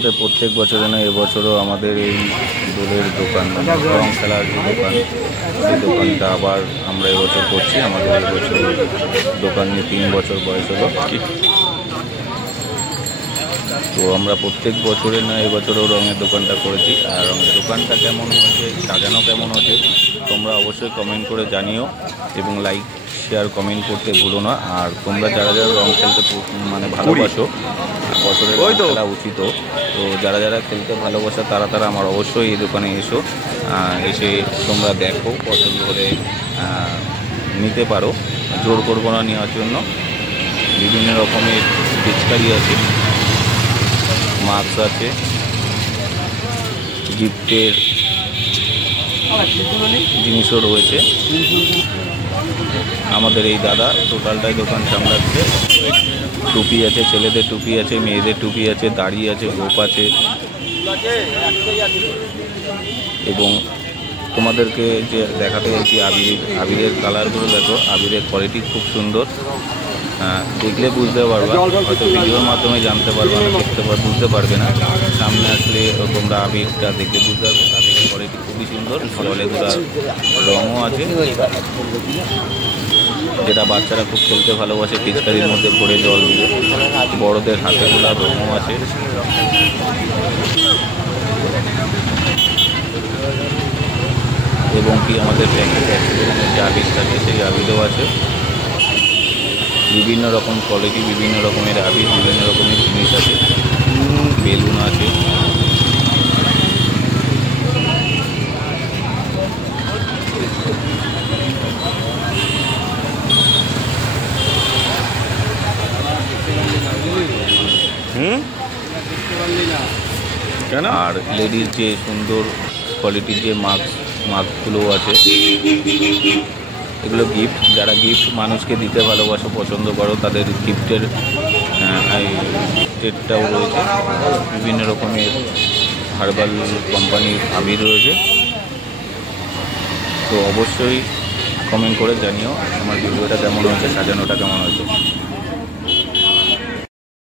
আমাদের প্রত্যেক বছরে না এবছরও আমাদের এই দোলের দোকান রং খেলার যে দোকান সেই দোকানটা আবার আমরা এবছর করছি। আমাদের এবছর দোকান নিয়ে 3 বছর বয়স হলো। তো আমরা প্রত্যেক বছরে না এবছরও রঙের দোকানটা করেছি। আর রঙের দোকানটা কেমন হয়েছে, সাজানো কেমন হয়েছে তোমরা অবশ্যই কমেন্ট করে জানিও এবং লাইক শেয়ার কমেন্ট করতে ভুলো না। আর তোমরা যারা যারা রং খেলতে মানে ভালোবাসো, বছরে রং খেলা উচিত, তো যারা যারা খেলতে ভালোবাসো তারা তারা আমার অবশ্যই এই দোকানে এসো, এসে তোমরা দেখো, পছন্দ হলে নিতে পারো। জোর করবো না নেওয়ার জন্য। বিভিন্ন রকমের পিচকারি আছে, মাস্ক আছে, গিফটের জিনিসও রয়েছে। আমাদের এই দাদা টোটালটাই দোকান সামলাচ্ছে। টুপি আছে, ছেলেদের টুপি আছে, মেয়েদের টুপি আছে, দাড়ি আছে, গোপ আছে। এবং তোমাদেরকে যে দেখাতে চাইছি আবিরের কালারগুলো দেখো, আবিরের কোয়ালিটি খুব সুন্দর। দেখলে বুঝতে পারবা, হয়তো ভিডিওর মাধ্যমে জানতে পারবে না, বুঝতে পারবে না। সামনে আসলে তোমরা আবিরটা দেখতে বুঝতে পারবে। আবিরের কোয়ালিটি খুবই সুন্দর, জলে ঘোরা রঙও আছে, যেটা বাচ্চারা খুব খেলতে ভালোবাসে, পিচকারির মধ্যে ভরে জল দিয়ে। বড়দের হাতে গোলা রঙও আছে। এবং কি আমাদের প্যাকেট যে আবির থাকে সেই আবিরও আছে। বিভিন্ন রকম কোয়ালিটি, বিভিন্ন রকমের আবির, বিভিন্ন রকমের জিনিস আছে, বেলুন আছে। আর লেডিস যে সুন্দর কোয়ালিটির যে মাস্কগুলো আছে, এগুলো গিফট। যারা গিফট মানুষকে দিতে ভালোবাসো, পছন্দ করো, তাদের গিফটের সেটটাও রয়েছে। বিভিন্ন রকমের হার্বাল কোম্পানির আবির রয়েছে। তো অবশ্যই কমেন্ট করে জানিও আমার ভিডিওটা কেমন হয়েছে, সাজানোটা কেমন হয়েছে।